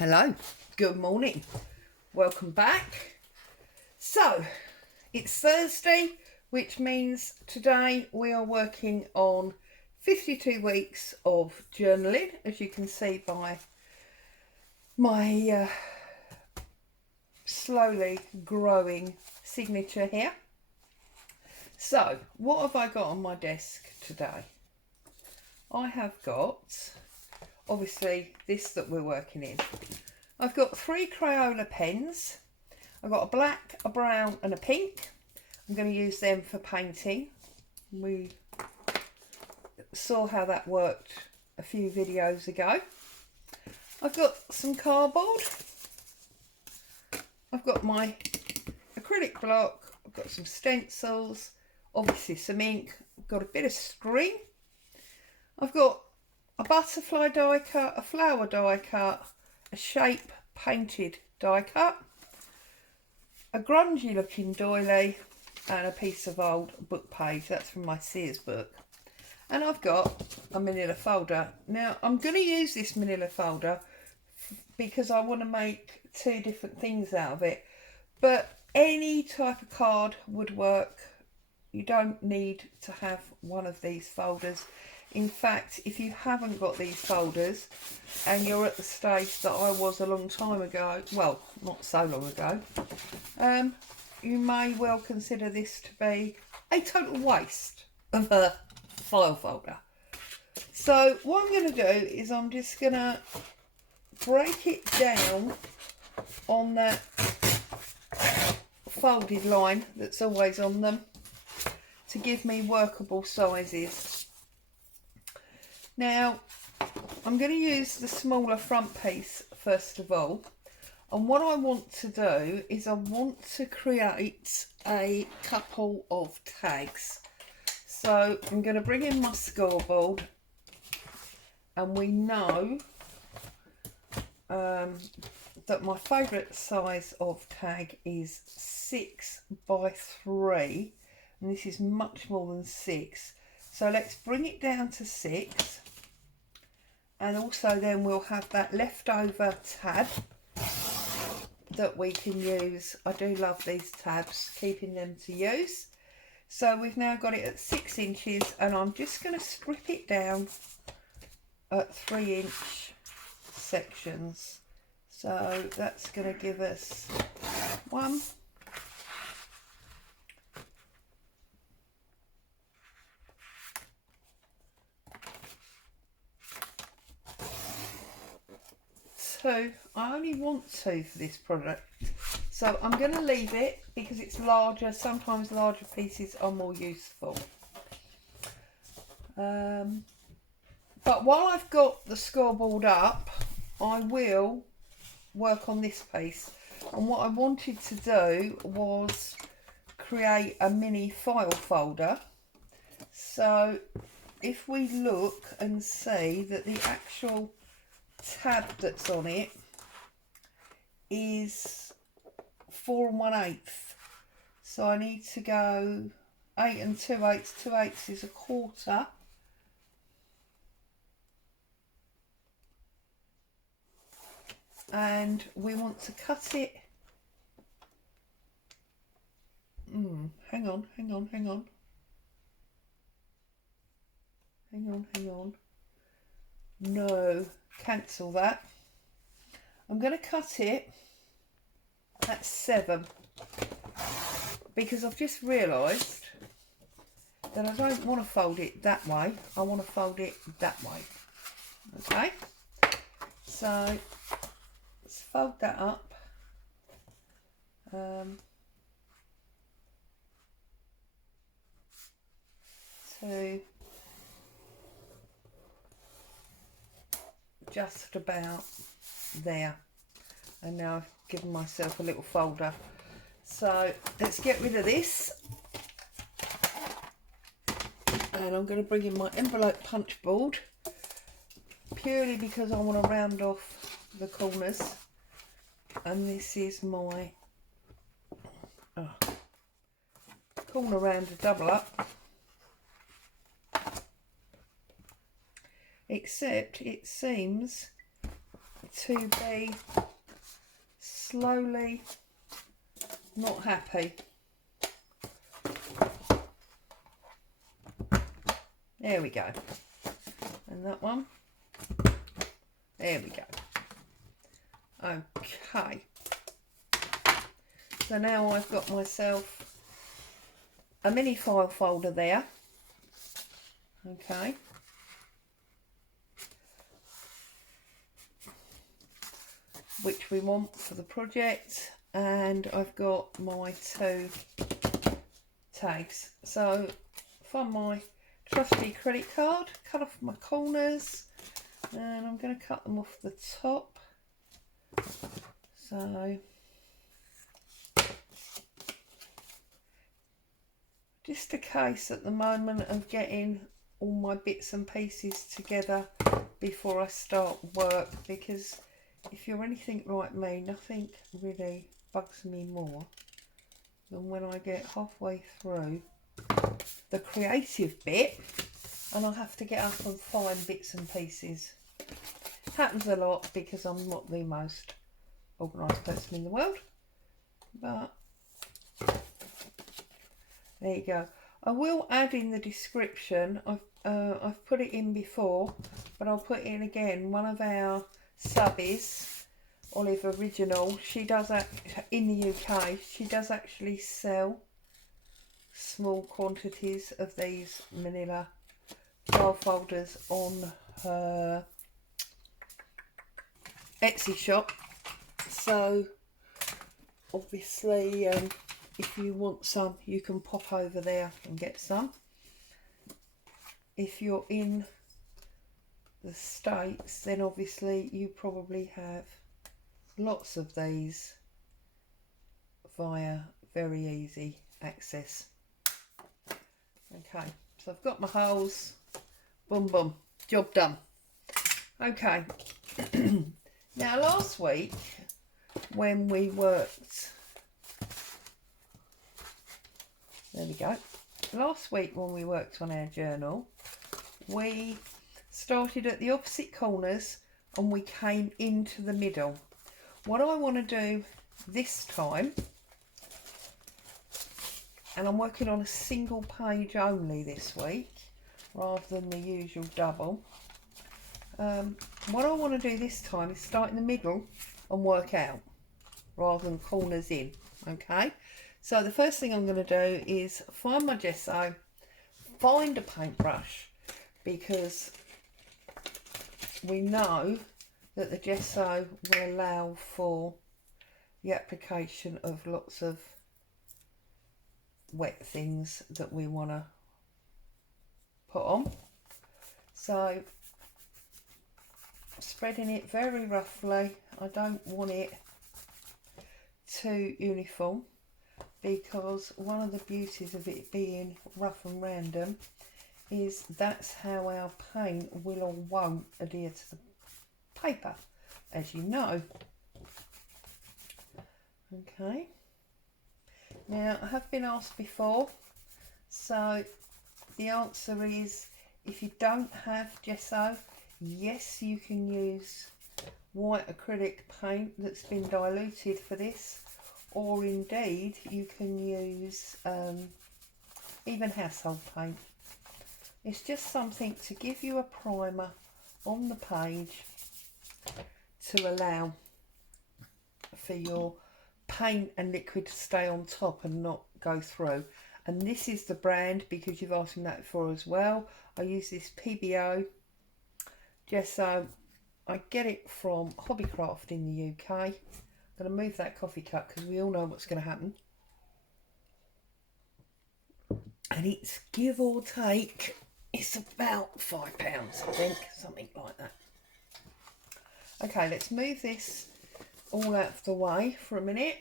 Hello, good morning, welcome back. So it's Thursday, which means today we are working on 52 weeks of journaling, as you can see by my slowly growing signature here. So what have I got on my desk today? I have got obviously this that we're working in. I've got 3 Crayola pens. I've got a black, a brown and a pink. I'm going to use them for painting. We saw how that worked a few videos ago. I've got some cardboard. I've got my acrylic block. I've got some stencils, obviously some ink. I've got a bit of string. I've got a butterfly die cut, a flower die cut, a shape painted die cut, a grungy looking doily and a piece of old book page. That's from my Sears book. And I've got a manila folder. Now I'm going to use this manila folder because I want to make 2 different things out of it. But any type of card would work. You don't need to have one of these folders. In fact, if you haven't got these folders and you're at the stage that I was a long time ago, well, not so long ago, you may well consider this to be a total waste of a file folder. So what I'm going to do is I'm just going to break it down on that folded line that's always on them to give me workable sizes. Now, I'm going to use the smaller front piece first of all. And what I want to do is I want to create a couple of tags. So I'm going to bring in my scoreboard. And we know that my favourite size of tag is 6 by 3. And this is much more than 6. So let's bring it down to 6. And also then we'll have that leftover tab that we can use. I do love these tabs, keeping them to use. So we've now got it at 6 inches and I'm just going to strip it down at 3-inch sections. So that's going to give us 1, 2. I only want 2 for this product, so I'm going to leave it because it's larger. Sometimes larger pieces are more useful. But while I've got the scoreboard up, I will work on this piece. And what I wanted to do was create a mini file folder. So if we look and see that the actual tab that's on it is 4 1/8, so I need to go 8 2/8. 2/8 is a quarter, and we want to cut it. Hang on. No, cancel that. I'm going to cut it at 7 because I've just realised that I don't want to fold it that way. I want to fold it that way. Okay, so let's fold that up. To just about there, and now I've given myself a little folder. So let's get rid of this, and I'm going to bring in my envelope punch board purely because I want to round off the corners, and this is my corner rounder double up. except it seems to be slowly not happy. There we go. And that one. There we go. Okay. So now I've got myself a mini file folder there. Okay. Which we want for the project. And I've got my 2 tags. So find my trusty credit card, cut off my corners, and I'm going to cut them off the top. So just a case at the moment of getting all my bits and pieces together before I start work, because if you're anything like me, nothing really bugs me more than when I get halfway through the creative bit and I have to get up and find bits and pieces. Happens a lot because I'm not the most organised person in the world, but there you go. I will add in the description, I've put it in before, but I'll put in again, one of our subbies, Olive Original, she does in the UK, she does actually sell small quantities of these Manilla file folders on her Etsy shop. So obviously if you want some, you can pop over there and get some. If you're in the States, then obviously you probably have lots of these via very easy access. Okay, so I've got my holes, boom boom, job done. Okay, now last week when we worked, there we go, last week when we worked on our journal, we started at the opposite corners and we came into the middle. What I want to do this time, and I'm working on a single page only this week rather than the usual double, what I want to do this time is start in the middle and work out rather than corners in. Okay, so the first thing I'm going to do is find my gesso, find a paintbrush, because we know that the gesso will allow for the application of lots of wet things that we want to put on. So spreading it very roughly, I don't want it too uniform, because one of the beauties of it being rough and random is that's how our paint will or won't adhere to the paper, as you know. Okay, now I have been asked before, so the answer is, if you don't have gesso, yes, you can use white acrylic paint that's been diluted for this, or indeed you can use even household paint. It's just something to give you a primer on the page to allow for your paint and liquid to stay on top and not go through. And this is the brand, because you've asked me that before as well. I use this PBO gesso. I get it from Hobbycraft in the UK. I'm going to move that coffee cup because we all know what's going to happen. And it's give or take, it's about £5, I think, something like that. Okay, let's move this all out of the way for a minute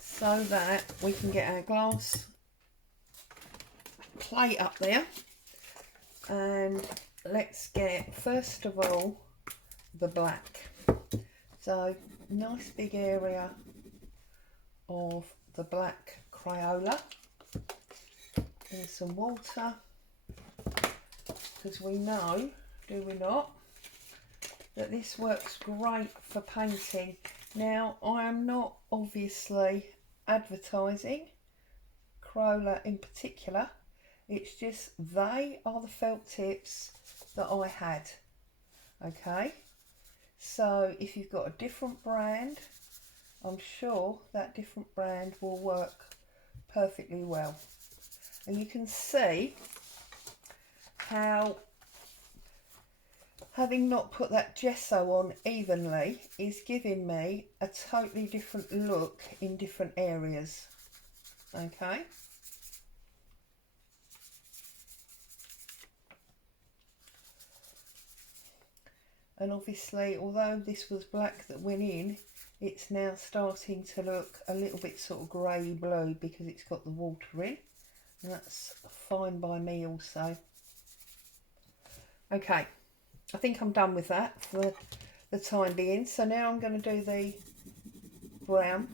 so that we can get our glass plate up there. And let's get, first of all, the black. So nice big area of the black Crayola. There's some water, because we know, do we not, that this works great for painting. Now, I am not obviously advertising Crayola in particular. It's just they are the felt tips that I had. Okay, so if you've got a different brand, I'm sure that different brand will work perfectly well. And you can see how having not put that gesso on evenly is giving me a totally different look in different areas. Okay. And obviously, although this was black that went in, it's now starting to look a little bit sort of grey blue because it's got the water in. And that's fine by me also. Okay, I think I'm done with that for the time being. So now I'm going to do the brown.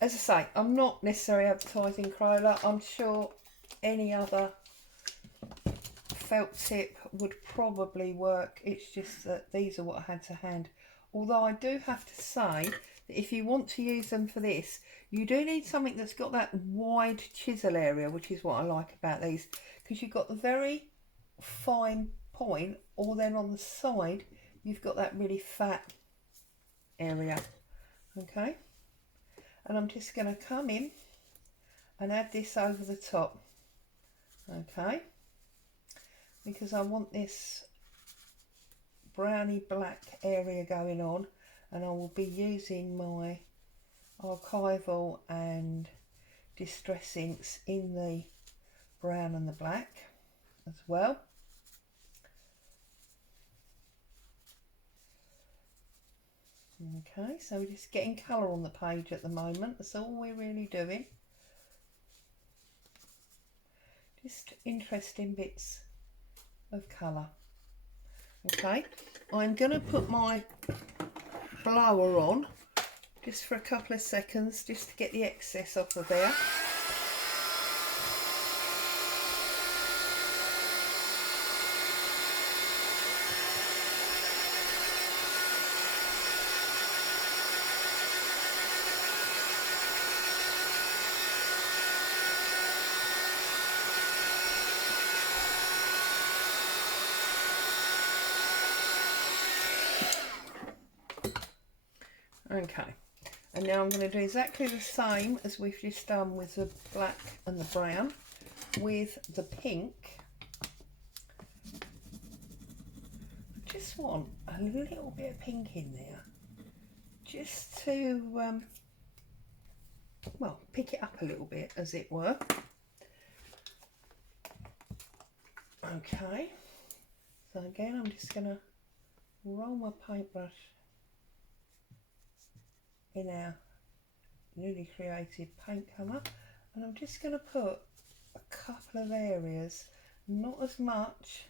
As I say, I'm not necessarily advertising Crayola. I'm sure any other felt tip would probably work. It's just that these are what I had to hand. Although I do have to say that if you want to use them for this, you do need something that's got that wide chisel area, which is what I like about these, because you've got the very fine point, or then on the side you've got that really fat area. Okay, and I'm just going to come in and add this over the top. Okay, because I want this browny black area going on, and I will be using my archival and distress inks in the brown and the black as well. Okay, so we're just getting colour on the page at the moment. That's all we're really doing. Just interesting bits of colour. Okay, I'm going to put my blower on just for a couple of seconds, just to get the excess off of there. Okay, and now I'm going to do exactly the same as we've just done with the black and the brown with the pink. I just want a little bit of pink in there, just to well, pick it up a little bit, as it were. Okay, so again I'm just going to roll my paintbrush in our newly created paint colour, and I'm just going to put a couple of areas, not as much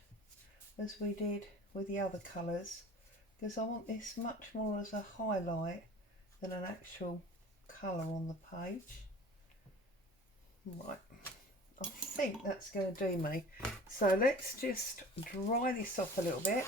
as we did with the other colours, because I want this much more as a highlight than an actual colour on the page. Right, I think that's going to do me. So let's just dry this off a little bit.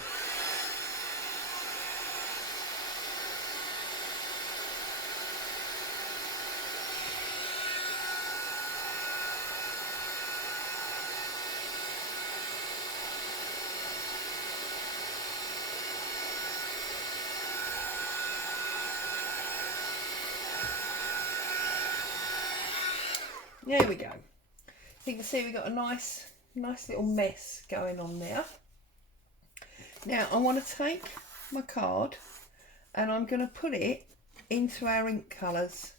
There we go. You can see we've got a nice little mess going on there. Now I want to take my card and I'm going to put it into our ink colours,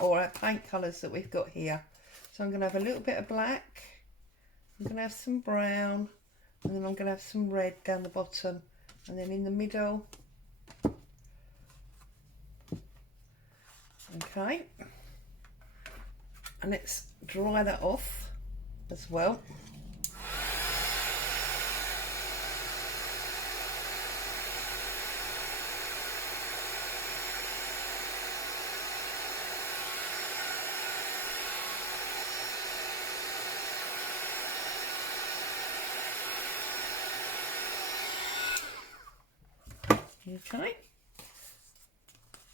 or our paint colours that we've got here. So I'm going to have a little bit of black, I'm going to have some brown, and then I'm going to have some red down the bottom, and then in the middle. Okay, and let's dry that off as well. Okay,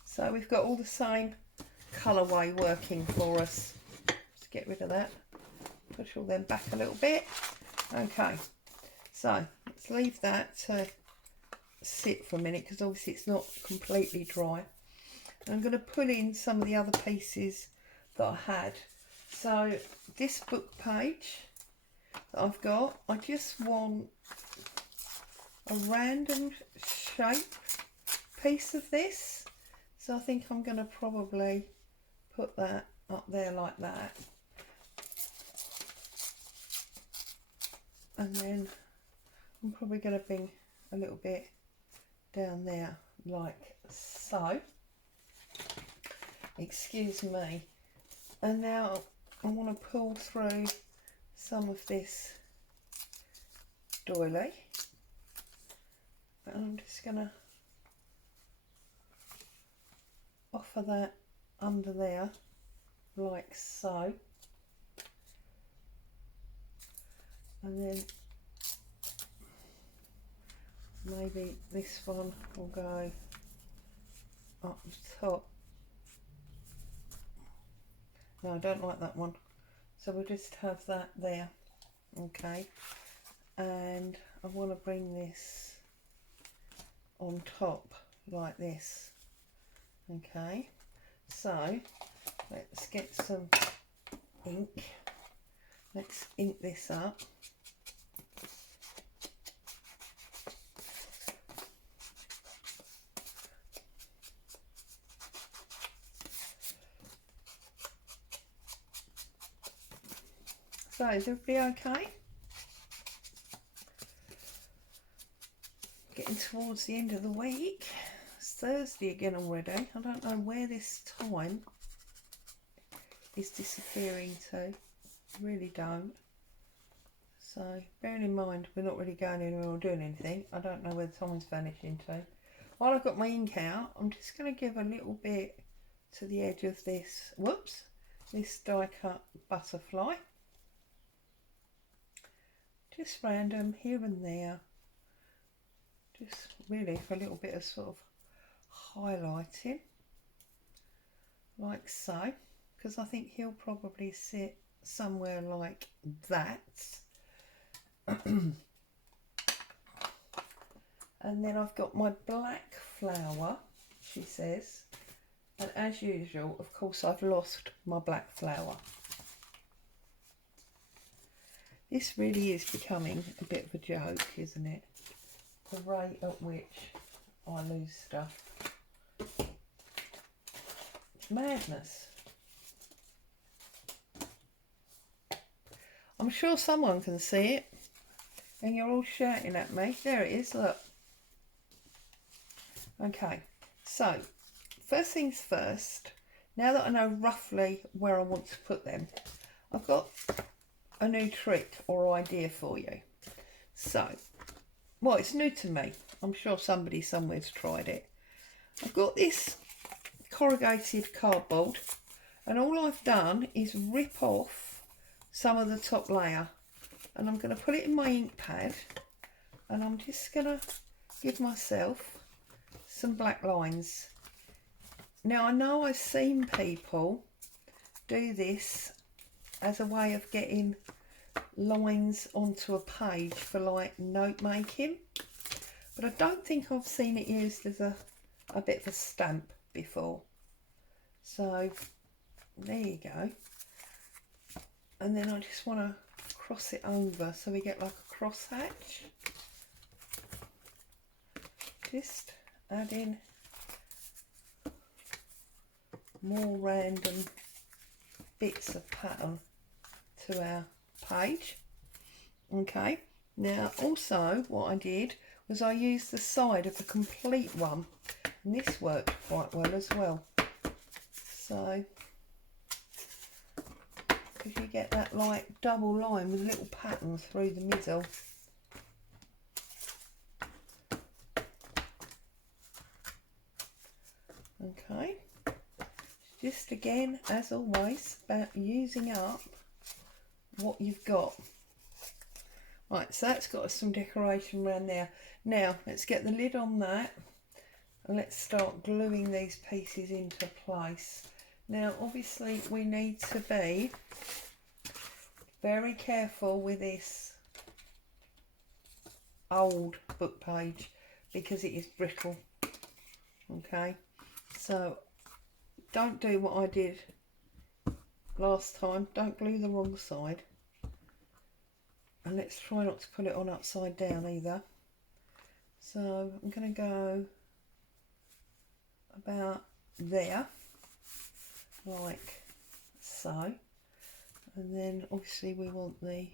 so we've got all the same colourway working for us. Just get rid of that, push all them back a little bit. Okay, so let's leave that to sit for a minute because obviously it's not completely dry. I'm going to pull in some of the other pieces that I had. So this book page that I've got, I just want a random shape piece of this. So I think I'm going to probably put that up there like that. And then I'm probably going to bring a little bit down there like so. Excuse me. And now I want to pull through some of this doily. And I'm just going to offer that under there like so. And then maybe this one will go up the top. No, I don't like that one. So we'll just have that there. Okay. And I want to bring this on top like this. Okay. So let's get some ink. Let's ink this up. So is everybody okay? Getting towards the end of the week. It's Thursday again already. I don't know where this time is disappearing to. I really don't. So bearing in mind we're not really going anywhere or doing anything, I don't know where the time's vanishing to. While I've got my ink out, I'm just going to give a little bit to the edge of this, whoops, this die cut butterfly. Just random here and there, just really for a little bit of sort of highlighting, like so, because I think he'll probably sit somewhere like that. And then I've got my black flower, she says, and as usual, of course, I've lost my black flower. This really is becoming a bit of a joke, isn't it? The rate at which I lose stuff. It's madness. I'm sure someone can see it. And you're all shouting at me. There it is, look. Okay, so first things first. Now that I know roughly where I want to put them, I've got a new trick or idea for you. So, well, it's new to me. I'm sure somebody somewhere's tried it. I've got this corrugated cardboard, and all I've done is rip off some of the top layer, and I'm going to put it in my ink pad, and I'm just going to give myself some black lines. Now I know I've seen people do this as a way of getting lines onto a page for like note making, but I don't think I've seen it used as a bit of a stamp before. So there you go. And then I just want to cross it over so we get like a crosshatch. Just add in more random bits of pattern to our page. Okay, now also what I did was I used the side of the complete one, and this worked quite well as well. So because you get that like double line with a little pattern through the middle. Okay, just again, as always, about using up what you've got. Right, so that's got some decoration around there. Now let's get the lid on that, And let's start gluing these pieces into place. Now obviously we need to be very careful with this old book page because it is brittle. Okay, so don't do what I did last time. Don't glue the wrong side, and let's try not to put it on upside down either. So I'm going to go about there, like so, and then obviously we want the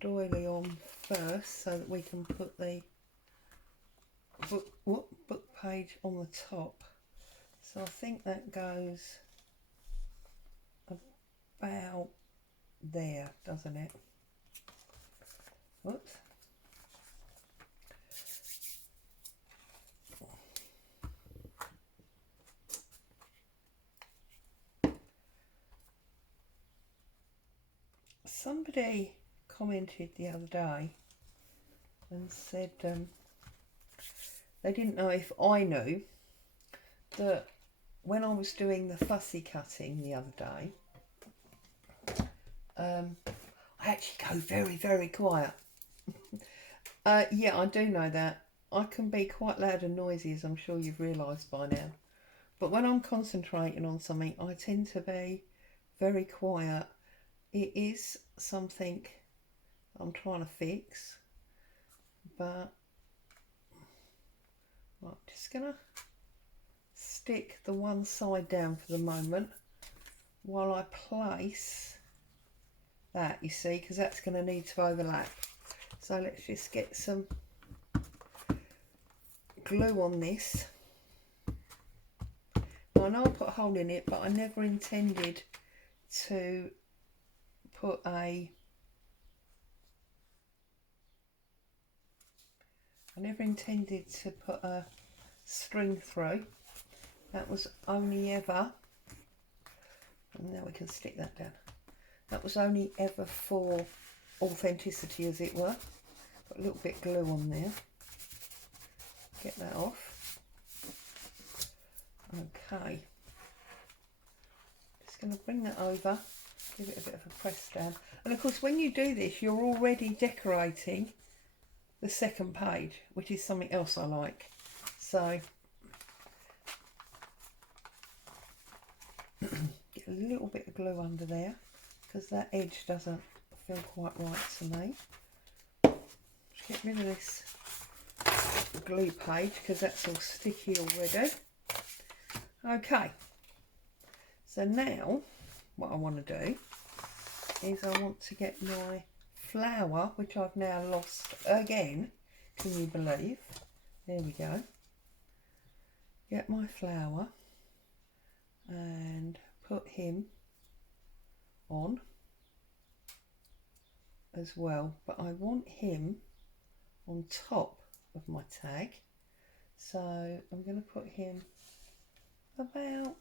doily on first so that we can put the book page on the top. So I think that goes about there, doesn't it? Whoops. Somebody commented the other day and said they didn't know if I knew that when I was doing the fussy cutting the other day, I actually go very, very quiet. Yeah, I do know that. I can be quite loud and noisy, as I'm sure you've realised by now. But when I'm concentrating on something, I tend to be very quiet. It is something I'm trying to fix, but I'm just gonna stick the one side down for the moment while I place that, you see, because that's going to need to overlap. So let's just get some glue on this. Now I know I put a hole in it, but I never intended to put a string through. That was only ever, and now we can stick that down. That was only ever for authenticity, as it were. Put a little bit of glue on there. Get that off. Okay. Just going to bring that over, give it a bit of a press down. And of course, when you do this, you're already decorating the second page, which is something else I like. So get a little bit of glue under there because that edge doesn't feel quite right to me. Just get rid of this glue page because that's all sticky already. Okay, so now what I want to do is I want to get my flower, which I've now lost again, can you believe? There we go. Get my flower and put him on as well, but I want him on top of my tag, so I'm going to put him about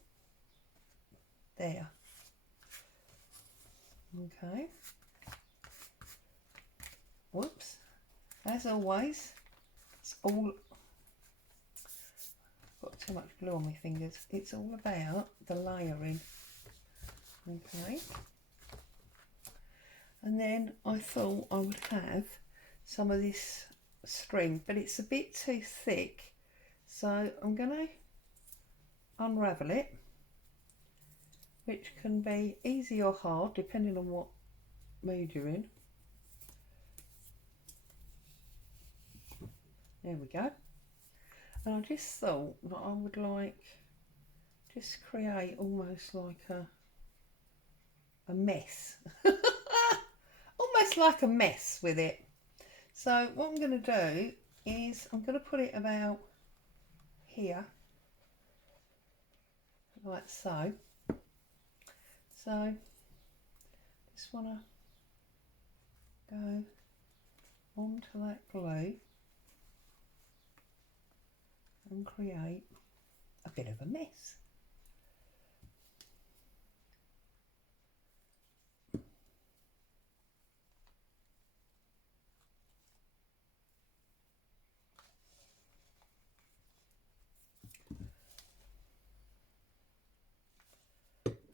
there. Okay, whoops, as always, it's all, got too much glue on my fingers, it's all about the layering. Okay, and then I thought I would have some of this string, but it's a bit too thick, so I'm going to unravel it, which can be easy or hard depending on what mood you're in. There we go. And I just thought that I would like just create almost like a mess. Almost like a mess with it. So what I'm going to do is I'm going to put it about here, like so. So just want to go onto that glue and create a bit of a mess.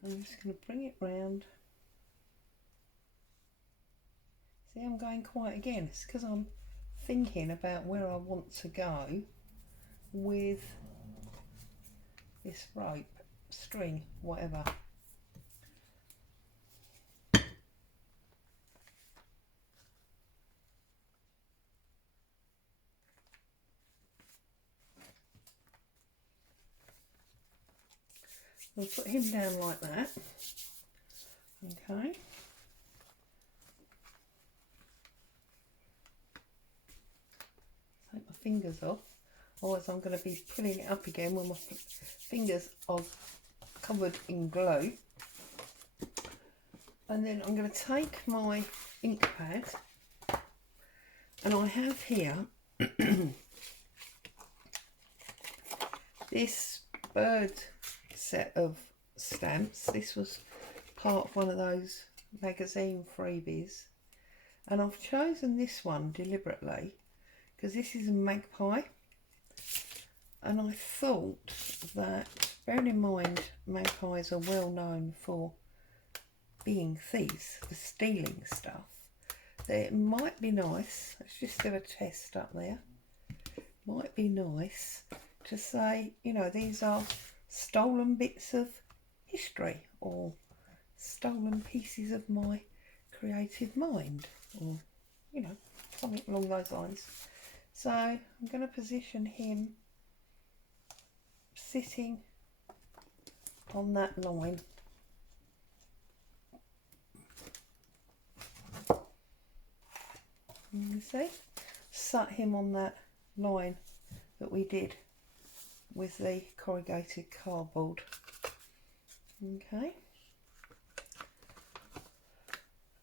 I'm just going to bring it round. See, I'm going quiet again. It's because I'm thinking about where I want to go with this rope, string, whatever. I'll put him down like that. Okay. Take my fingers off, otherwise I'm going to be pulling it up again when my fingers are covered in glue. And then I'm going to take my ink pad, and I have here this bird set of stamps. This was part of one of those magazine freebies, and I've chosen this one deliberately because this is a magpie, and I thought that, bearing in mind magpies are well known for being thieves, for stealing stuff, that it might be nice, let's just do a test up there, might be nice to say, you know, these are stolen bits of history or stolen pieces of my creative mind, or, you know, something along those lines. So I'm going to position him sitting on that line. You see, sat him on that line that we did with the corrugated cardboard. Okay,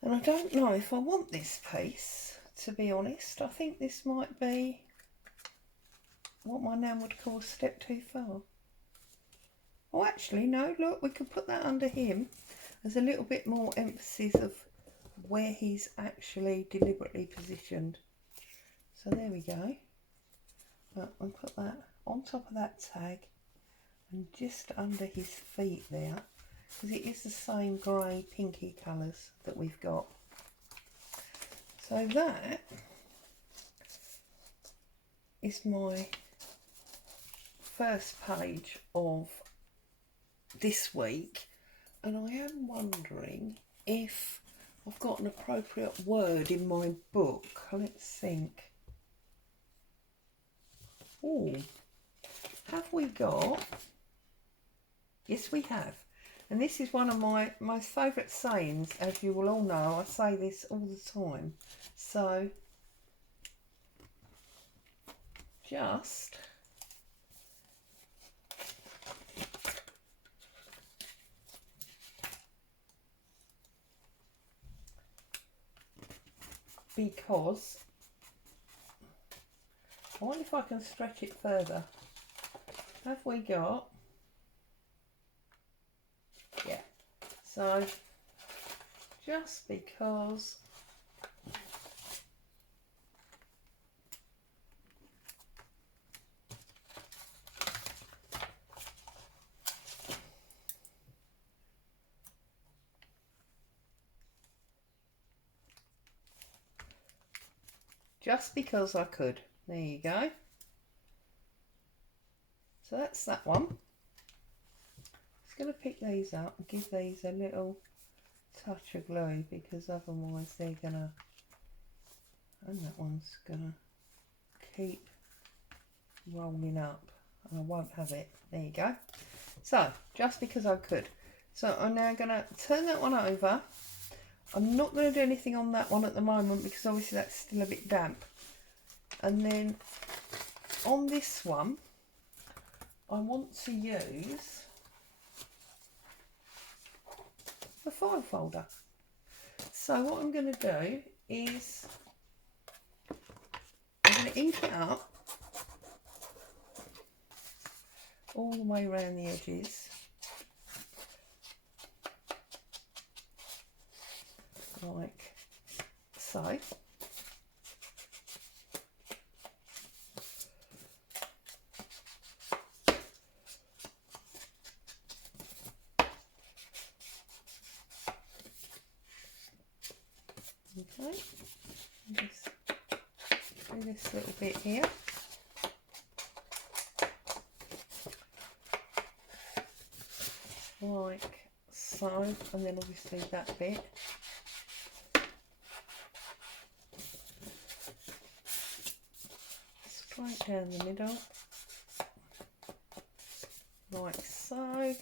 and I don't know if I want this piece, to be honest. I think this might be what my nan would call a step too far. Oh, actually no, look, we could put that under him as a little bit more emphasis of where he's actually deliberately positioned. So there we go. But I'll put that on top of that tag and just under his feet there, because it is the same grey pinky colours that we've got. So that is my first page of this week, and I am wondering if I've got an appropriate word in my book. Let's think. Oh, have we got? Yes, we have. And this is one of my most favourite sayings, as you will all know. I say this all the time. So, just because, I wonder if I can stretch it further. Have we got? Yeah. So, just because I could. There you go. So that's that one. Just going to pick these up and give these a little touch of glue, because otherwise they're going to, and that one's going to keep rolling up and I won't have it. There you go. So, just because I could. So I'm now going to turn that one over. I'm not going to do anything on that one at the moment because obviously that's still a bit damp. And then on this one, I want to use the file folder. So what I'm going to do is I'm going to ink it up all the way around the edges, like so. Okay, just do this little bit here. Like so, and then obviously that bit. Straight down the middle, like so.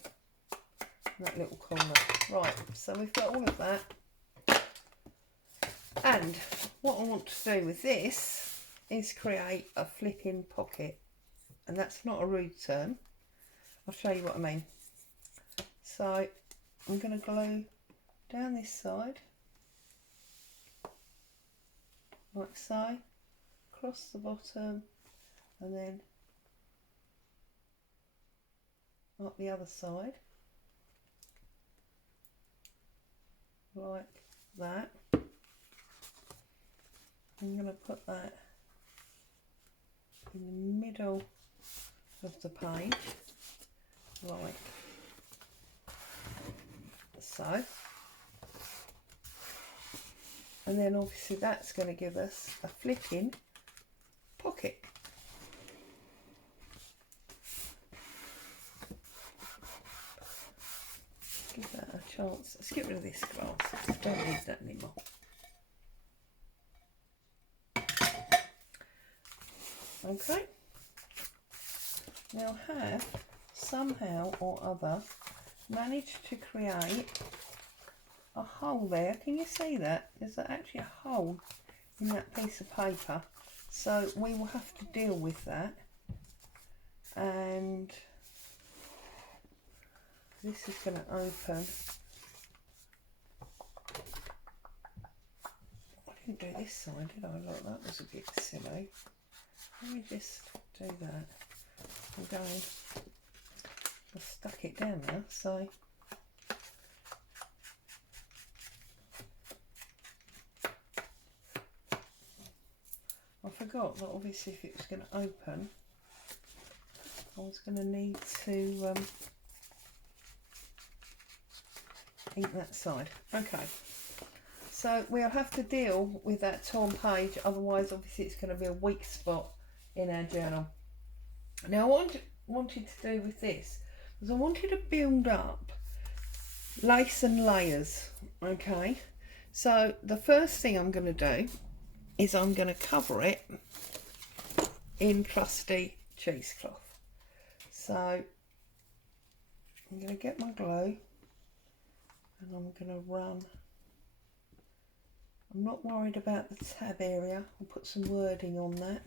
That little corner. Right, so we've got all of that. And what I want to do with this is create a flipping pocket. And that's not a rude term. I'll show you what I mean. So I'm going to glue down this side, like so, across the bottom, and then up the other side, like that. I'm going to put that in the middle of the page, like so. And then obviously that's going to give us a flipping pocket. Give that a chance. Let's get rid of this glass. I don't need that anymore. Okay. Now I have somehow or other managed to create a hole there. Can you see that? There's actually a hole in that piece of paper. So we will have to deal with that. And this is going to open. I didn't do this side, did I? Look, that was a bit silly. Let me just do that. I'm going. I've stuck it down now, so I forgot that obviously if it was going to open, I was going to need to ink that side. Okay, so we'll have to deal with that torn page, otherwise obviously it's going to be a weak spot in our journal. Now what I wanted to do with this was I wanted to build up lace and layers. Okay, so the first thing I'm going to do is I'm going to cover it in trusty cheesecloth. So I'm going to get my glue and I'm going to run. I'm not worried about the tab area. I'll put some wording on that.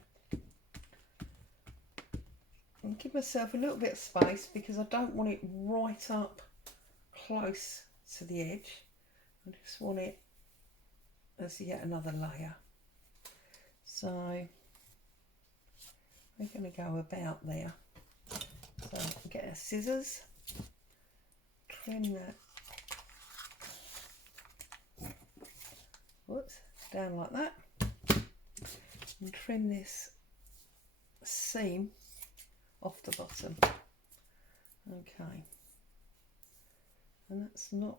And give myself a little bit of space because I don't want it right up close to the edge. I just want it as yet another layer. So we're going to go about there. So get our scissors, trim that, whoops, down like that, and trim this seam off the bottom. Okay, and that's not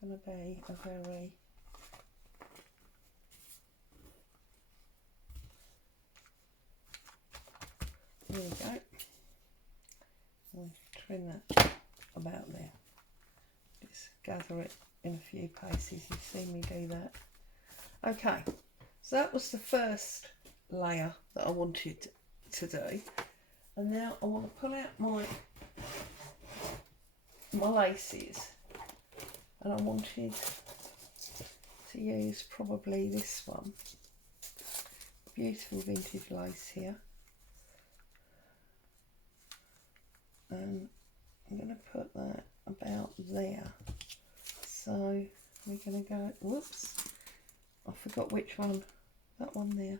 going to be a very there we go. We'll trim that about there. Just gather it in a few places. You've seen me do that. Okay, so that was the first layer that I wanted to do. And now I want to pull out my laces. And I wanted to use probably this one. Beautiful vintage lace here. And I'm going to put that about there. So we're going to go, whoops, I forgot which one, that one there.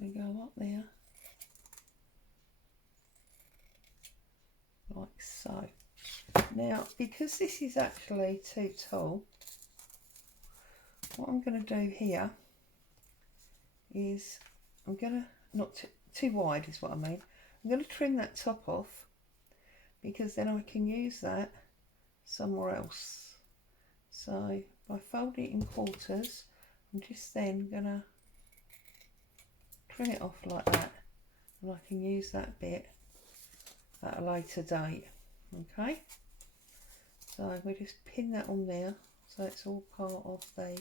I'm going to go up there, like so. Now, because this is actually too tall, what I'm going to do here is, I'm going to, not too wide is what I mean, I'm going to trim that top off, because then I can use that somewhere else. So by folding it in quarters, I'm just then gonna trim it off like that, and I can use that bit at a later date. Okay, so we just pin that on there so it's all part of the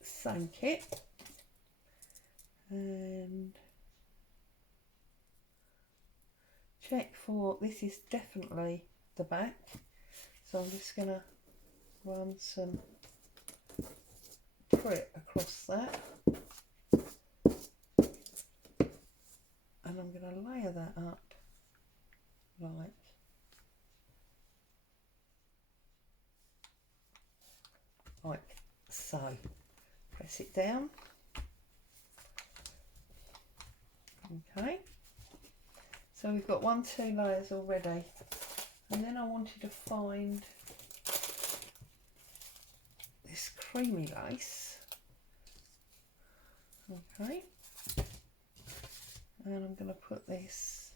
same kit. And check for, this is definitely the back, so I'm just going to run some prep across that, and I'm going to layer that up like so. Press it down. Okay, so we've got 2 layers already, and then I wanted to find this creamy lace. Okay, and I'm going to put this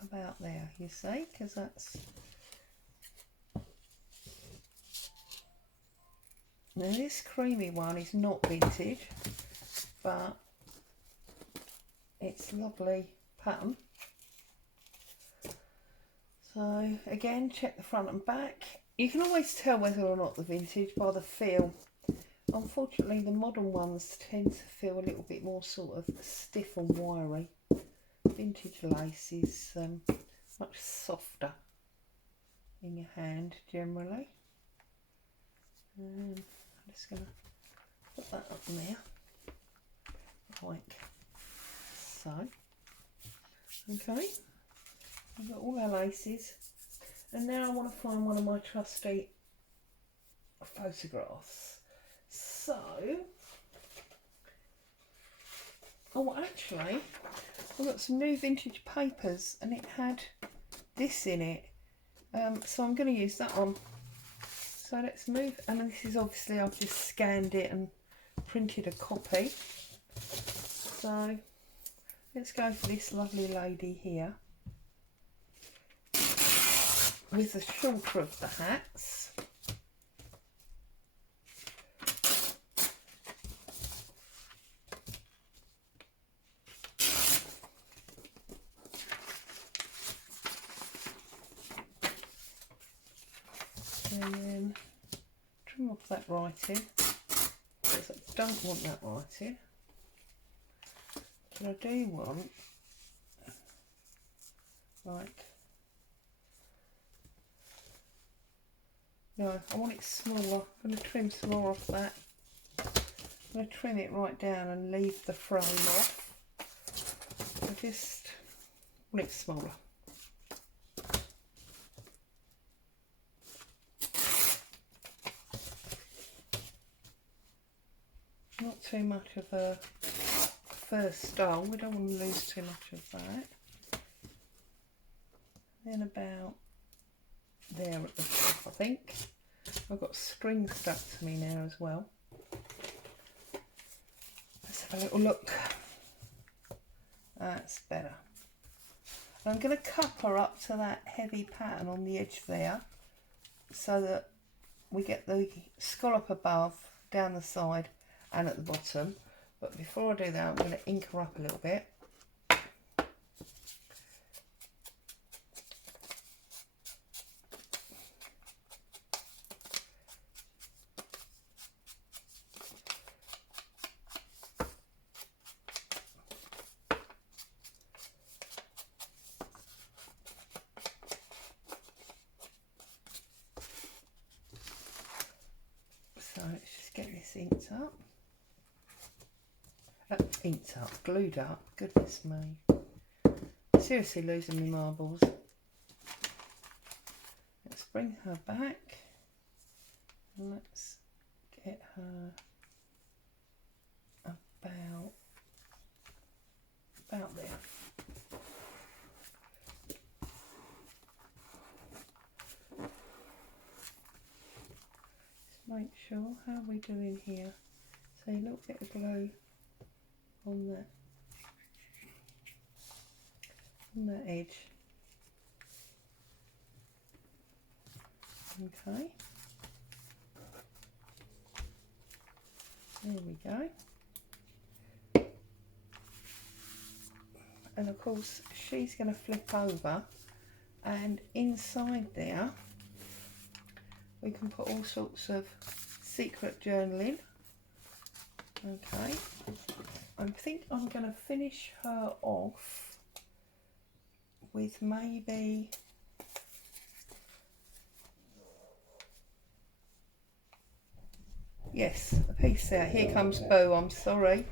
about there, you see, because that's, now this creamy one is not vintage, but it's lovely pattern. So again, check the front and back. You can always tell whether or not the vintage by the feel. Unfortunately, the modern ones tend to feel a little bit more sort of stiff and wiry. Vintage lace is much softer in your hand generally. And I'm just going to put that up there like so. Okay, I've got all our laces, and now I want to find one of my trusty photographs. So, oh actually, I've got some new vintage papers and it had this in it, so I'm going to use that one. So let's move, and this is obviously, I've just scanned it and printed a copy. So let's go for this lovely lady here with the shorter of the hats. And then trim off that writing, because I don't want that writing. But I do want, like, no, I want it smaller. I'm going to trim some more off that. I'm going to trim it right down and leave the frame off. I just want it smaller. Not too much of a first style, we don't want to lose too much of that. Then about there at the top, I think. I've got string stuck to me now as well. Let's have a little look. That's better. And I'm going to cup her up to that heavy pattern on the edge there, so that we get the scallop above, down the side and at the bottom. But before I do that, I'm going to ink her up a little bit. So let's just get this inked up. Inked up, glued up, goodness me. Seriously losing my marbles. Let's bring her back and let's get her about there. Just make sure, how are we doing here? So a little bit of glue on that edge. Okay. There we go. And of course she's going to flip over, and inside there we can put all sorts of secret journaling. Okay, I think I'm going to finish her off with maybe, yes, a piece there. Here comes Boo, I'm sorry.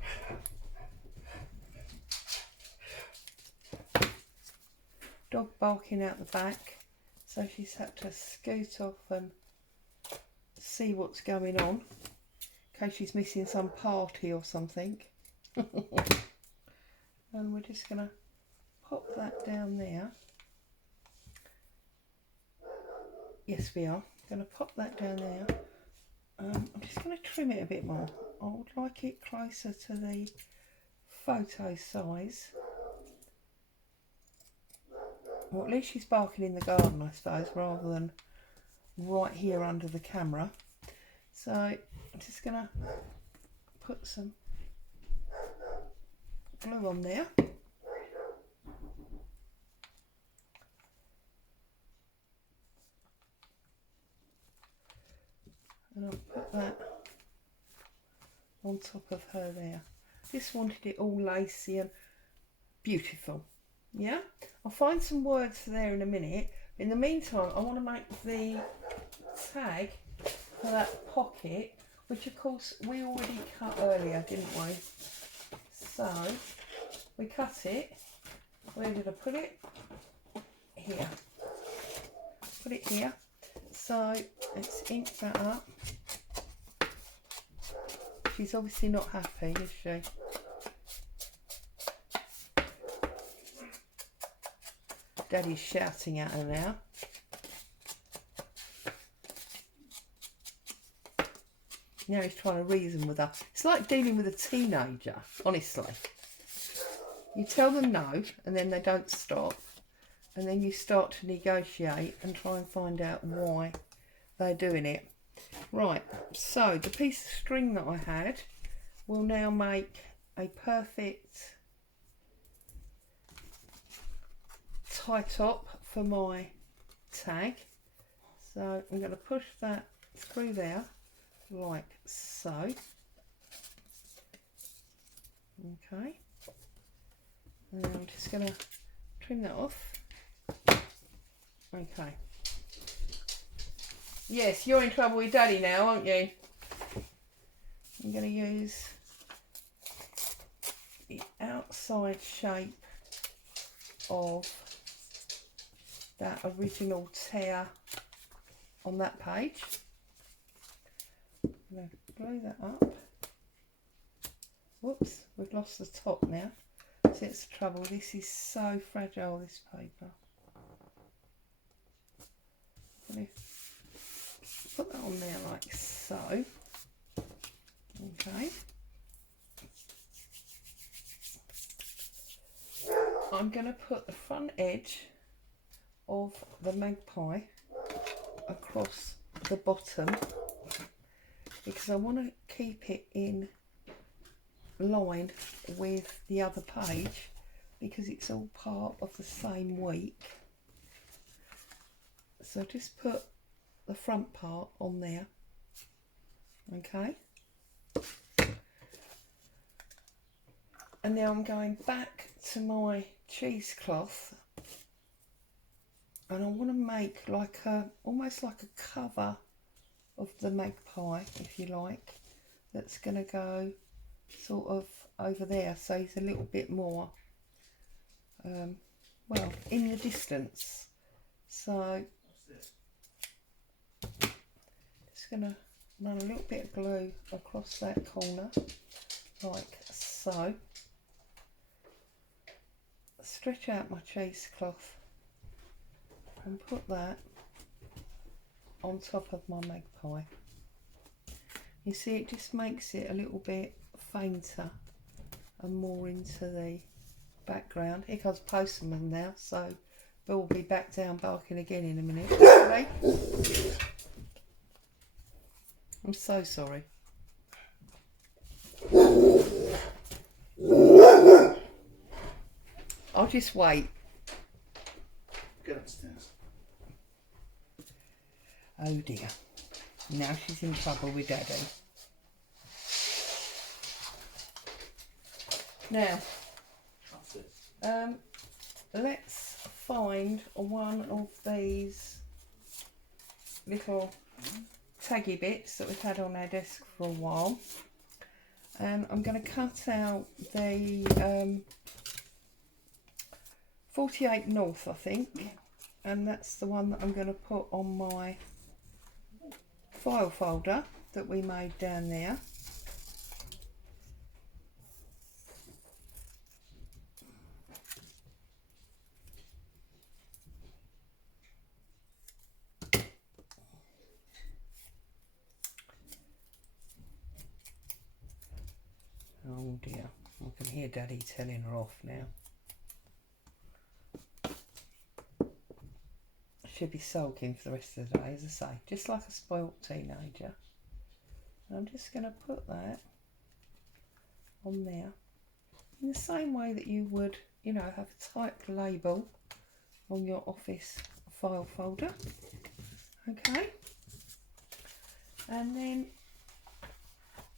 Dog barking out the back, so she's had to scoot off and see what's going on in case she's missing some party or something. And we're just going to pop that down there. Yes, we are going to pop that down there. I'm just going to trim it a bit more. I would like it closer to the photo size. Well, at least she's barking in the garden, I suppose, rather than right here under the camera. So I'm just going to put some glue on there. And I'll put that on top of her there. Just wanted it all lacy and beautiful. Yeah, I'll find some words there in a minute. In the meantime, I want to make the tag for that pocket, which of course we already cut earlier, didn't we? So we cut it. Where did I put it? Here. Put it here. So let's ink that up. She's obviously not happy, is she? Daddy's shouting at her now. Now he's trying to reason with her. It's like dealing with a teenager, honestly. You tell them no, and then they don't stop. And then you start to negotiate and try and find out why they're doing it. Right, so the piece of string that I had will now make a perfect tie top for my tag. So I'm going to push that through there like so. Okay, and then I'm just going to trim that off. Okay. Yes, you're in trouble with Daddy now, aren't you? I'm going to use the outside shape of that original tear on that page. I'm going to glue that up. Whoops, we've lost the top now. See, it's the trouble. This is so fragile, this paper. Put that on there like so. Okay. I'm going to put the front edge of the magpie across the bottom because I want to keep it in line with the other page because it's all part of the same week. So just put the front part on there. Okay. And now I'm going back to my cheesecloth and I want to make like almost like a cover of the magpie, if you like, that's going to go sort of over there, so he's a little bit more well in the distance. So just going to run a little bit of glue across that corner like so. Stretch out my cheesecloth and put that on top of my magpie. You see, it just makes it a little bit fainter and more into the background. Here comes Postman now, so we'll be back down barking again in a minute. Ready? I'm so sorry. I'll just wait. Get upstairs. Oh dear. Now she's in trouble with Daddy. Now, let's find one of these little taggy bits that we've had on our desk for a while. And I'm going to cut out the 48 North, I think. And that's the one that I'm going to put on my file folder that we made down there. Oh dear, I can hear Daddy telling her off now. She'll be sulking for the rest of the day, as I say, just like a spoilt teenager. And I'm just going to put that on there in the same way that you would, you know, have a typed label on your office file folder. Okay. And then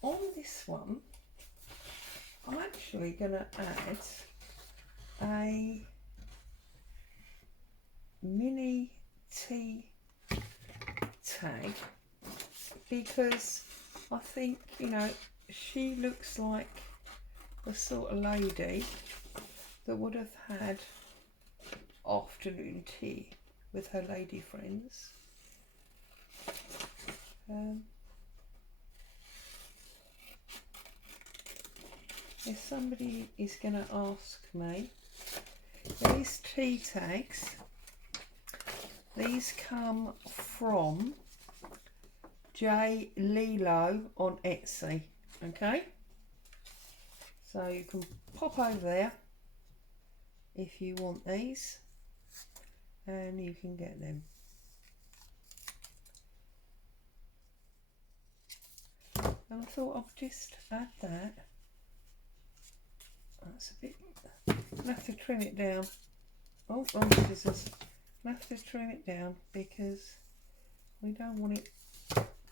on this one, I'm actually going to add a mini T tag because I think, you know, she looks like the sort of lady that would have had afternoon tea with her lady friends. If somebody is going to ask me, these tea tags, these come from J Lilo on Etsy, okay? So you can pop over there if you want these and you can get them. And I thought I'd just add that. That's a bit, I'll have to trim it down. Oh, wrong scissors. I'll have to trim it down because we don't want it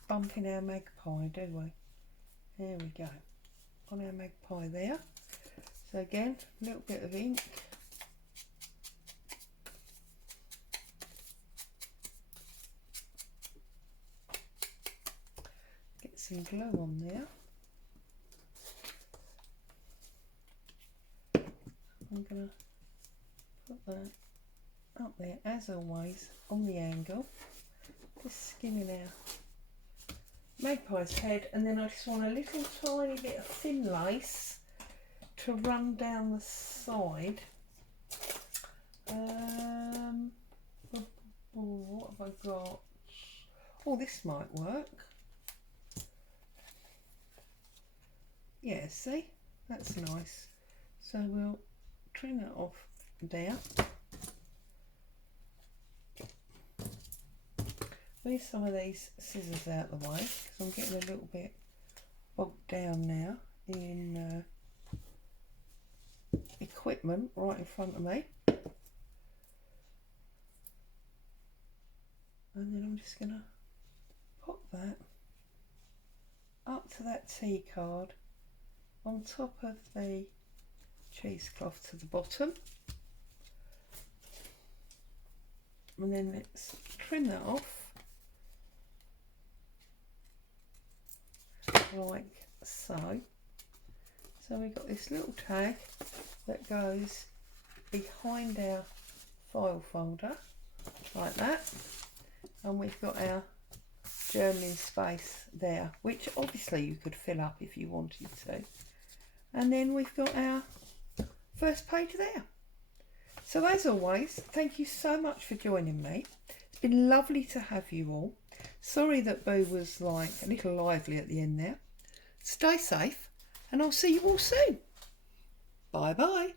bumping our magpie, do we? There we go. On our magpie there. So again, a little bit of ink. Get some glue on there. I'm going to put that up there, as always, on the angle. Just skimming our magpie's head, and then I just want a little tiny bit of thin lace to run down the side. What have I got? Oh, this might work. Yeah, see? That's nice. So we'll trim that off there. Move some of these scissors out of the way because I'm getting a little bit bogged down now in equipment right in front of me. And then I'm just going to pop that up to that tea card on top of the cheesecloth to the bottom. And then let's trim that off like so. So we've got this little tag that goes behind our file folder like that, and we've got our journaling space there, which obviously you could fill up if you wanted to. And then we've got our first page there. So as always, thank you so much for joining me. It's been lovely to have you all. Sorry that Boo was like a little lively at the end there. Stay safe and I'll see you all soon. Bye bye.